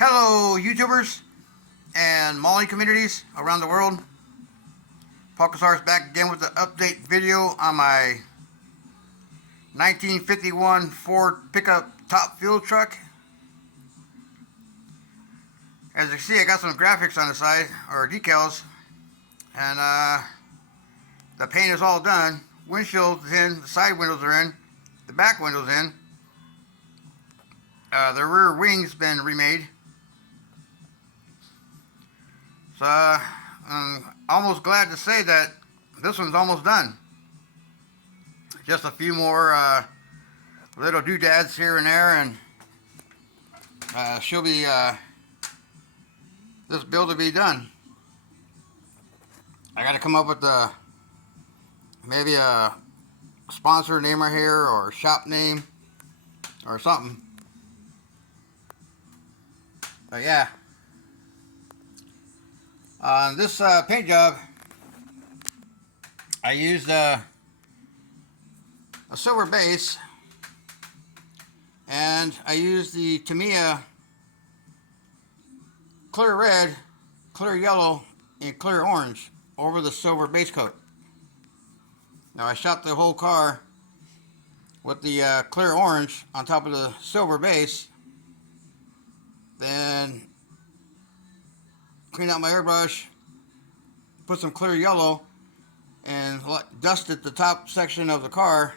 Hello, YouTubers and Molly communities around the world. Pockesaurus back again with the update video on my 1951 Ford pickup top fuel truck. As you can see, I got some graphics on the side, or decals, and the paint is all done. Windshield's in, the side windows are in, the back window's in. The rear wing's been remade. So I'm almost glad to say that this one's almost done. Just a few more little doodads here and there, and she'll be this build will be done. I got to come up with maybe a sponsor name right here, or shop name, or something. But yeah. On this paint job, I used a silver base, and I used the Tamiya clear red, clear yellow, and clear orange over the silver base coat. Now I shot the whole car with the clear orange on top of the silver base, then cleaned out my airbrush, put some clear yellow, and dusted the top section of the car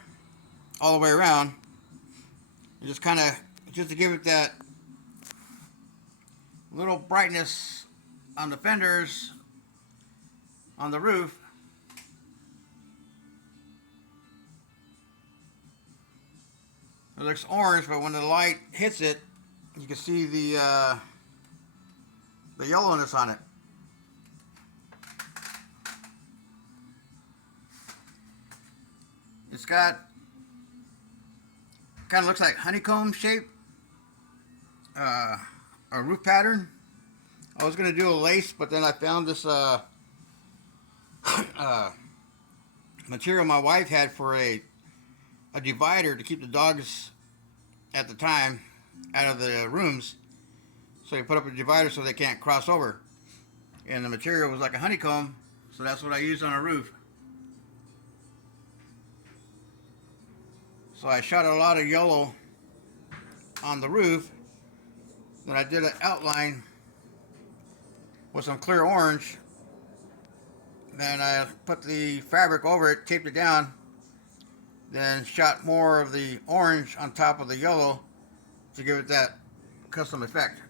all the way around. And just to give it that little brightness on the fenders, on the roof. It looks orange, but when the light hits it, you can see the yellowness on it. It's got, kind of looks like honeycomb shape, a roof pattern. I was going to do a lace, but then I found this material my wife had for a divider to keep the dogs at the time out of the rooms. So you put up a divider so they can't cross over. And the material was like a honeycomb, so that's what I used on a roof. So I shot a lot of yellow on the roof. Then I did an outline with some clear orange. Then I put the fabric over it, taped it down. Then shot more of the orange on top of the yellow to give it that custom effect.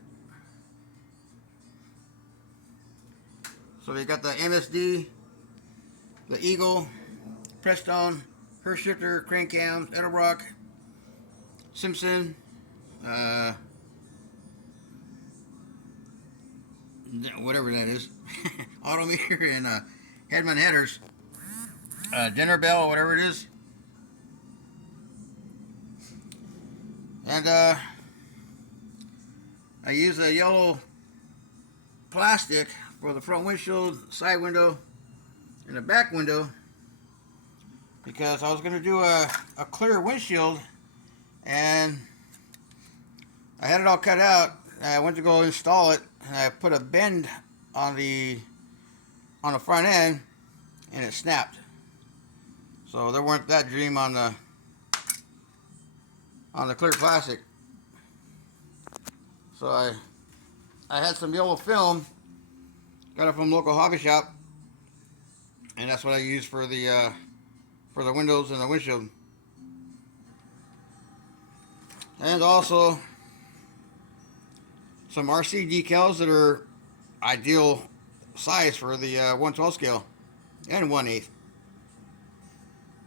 So we got the MSD, the Eagle, Prestone, Hurst shifter, crane cams, Edelbrock, Simpson, whatever that is, Autometer, and Hedman headers, dinner bell, whatever it is. And I use a yellow plastic for the front windshield, side window, and the back window, because I was going to do a clear windshield, and I had it all cut out. I went to go install it, and I put a bend on the front end, and it snapped. So there weren't that dream on the clear plastic. So I had some yellow film, got it from a local hobby shop, and that's what I used for the windows and the windshield. And also some RC decals that are ideal size for the 1/12 scale and 1/8.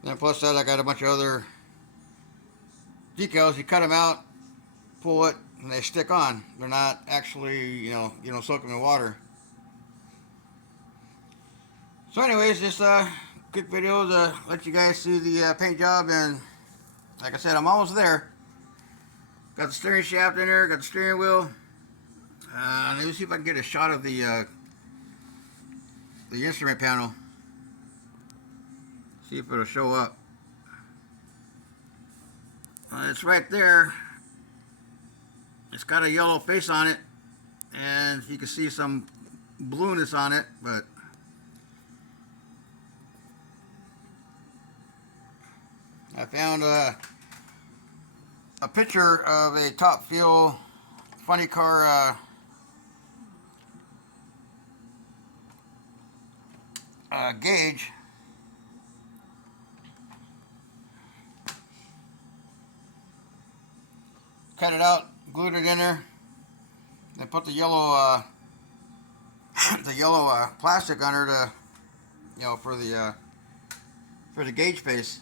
And plus that, I got a bunch of other decals. You cut them out, pull it, and they stick on. They're not actually, you don't soak them in water. So anyways, just a quick video to let you guys see the paint job, and like I said, I'm almost there. Got the steering shaft in there, got the steering wheel. Let me see if I can get a shot of the instrument panel. See if it'll show up. It's right there. It's got a yellow face on it. and you can see some blueness on it, but I found a picture of a Top Fuel funny car gauge. Cut it out, glued it in there, and put the yellow plastic under to, for the gauge face.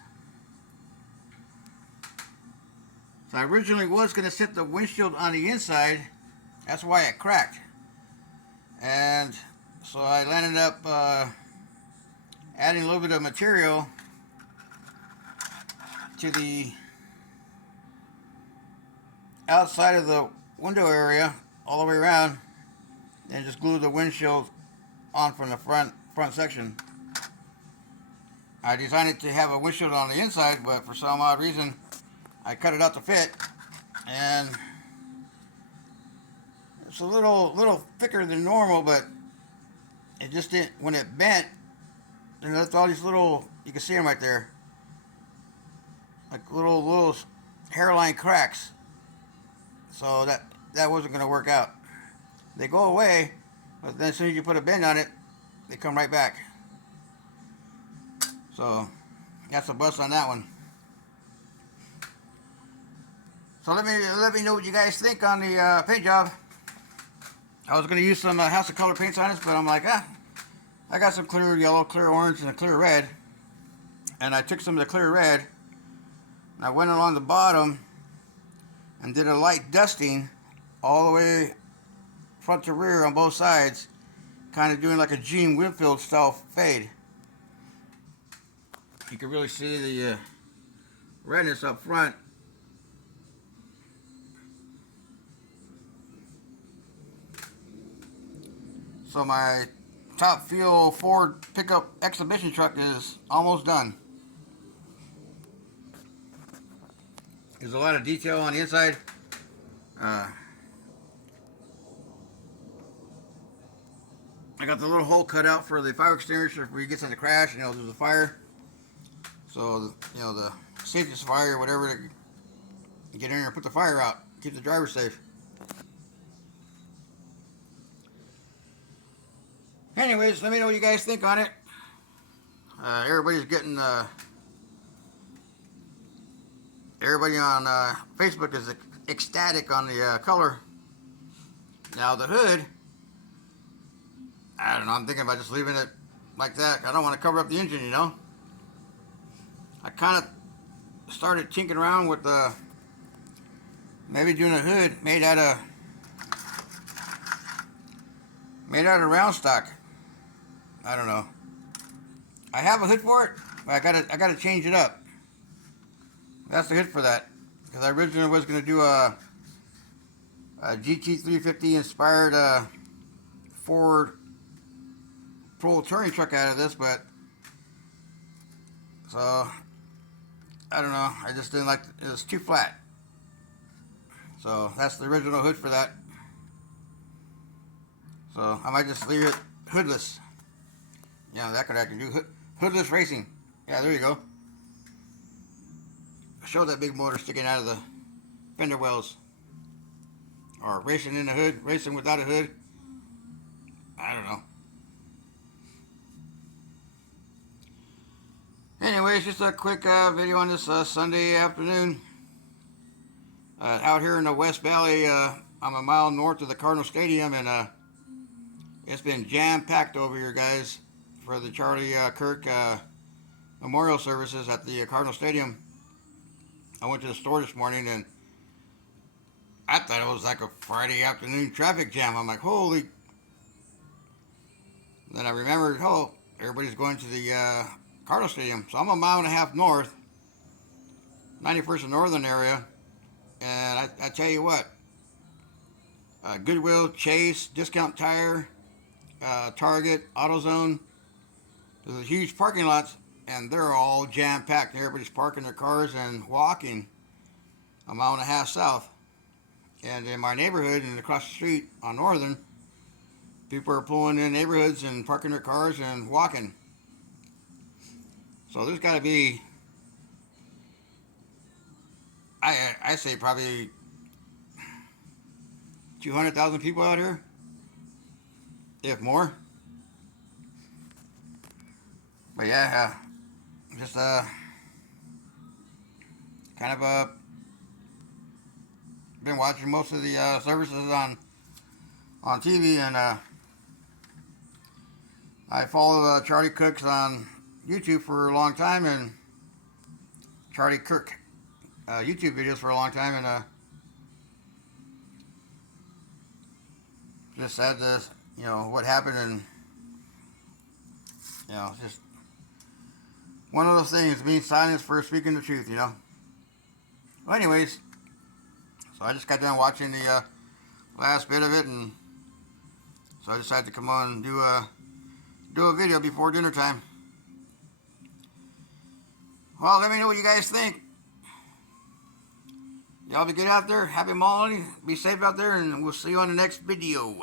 So I originally was going to set the windshield on the inside. That's why it cracked. And so I landed up adding a little bit of material to the outside of the window area all the way around, and just glued the windshield on from the front section. I designed it to have a windshield on the inside, but for some odd reason I cut it out to fit, and it's a little thicker than normal, but it just didn't, when it bent, and left all these little, you can see them right there, like little hairline cracks. So that wasn't going to work out. They go away, but then as soon as you put a bend on it, they come right back. So that's a bust on that one. So let me know what you guys think on the paint job. I was going to use some House of Color paints on this, but I'm like, I got some clear yellow, clear orange, and a clear red. And I took some of the clear red, and I went along the bottom and did a light dusting all the way front to rear on both sides, kind of doing like a Gene Winfield style fade. You can really see the redness up front. So my Top Fuel Ford pickup exhibition truck is almost done. There's a lot of detail on the inside. I got the little hole cut out for the fire extinguisher if it gets in the crash, there's a fire. So, the safety fire or whatever, to get in there and put the fire out, keep the driver safe. Anyways, let me know what you guys think on it. Everybody's getting, everybody on Facebook is ecstatic on the color. Now the hood, I don't know, I'm thinking about just leaving it like that. I don't want to cover up the engine, I kind of started tinkering around with maybe doing a hood made out of round stock. I don't know. I have a hood for it, but I gotta change it up. That's the hood for that, because I originally was gonna do a GT350 inspired Ford full touring truck out of this, but so I don't know. I just didn't like it was too flat. So that's the original hood for that. So I might just leave it hoodless. That I can do hoodless racing. Yeah, there you go. Show that big motor sticking out of the fender wells. Or racing in the hood, racing without a hood. I don't know. Anyways, just a quick video on this Sunday afternoon. Out here in the West Valley, I'm a mile north of the Cardinal Stadium, and it's been jam-packed over here, guys, for the Charlie Kirk memorial services at the Cardinal Stadium. I went to the store this morning, and I thought it was like a Friday afternoon traffic jam. I'm like, holy. Then I remembered, everybody's going to the Cardinal Stadium. So I'm a mile and a half north, 91st and Northern area, and I tell you what, Goodwill, Chase, Discount Tire, Target, AutoZone, there's huge parking lots, and they're all jam-packed. Everybody's parking their cars and walking a mile and a half south. And in my neighborhood and across the street on Northern, People are pulling in neighborhoods and parking their cars and walking. So there's got to be, I say probably 200,000 people out here, if more. But yeah, just kind of been watching most of the services on TV, and I followed Charlie Cooks on YouTube for a long time, and Charlie Kirk YouTube videos for a long time, and just said this, what happened, and just one of those things, being silenced for speaking the truth, Well, anyways, so I just got done watching the last bit of it, and so I decided to come on and do a video before dinner time. Well, let me know what you guys think. Y'all be good out there. Happy mauling. Be safe out there, and we'll see you on the next video.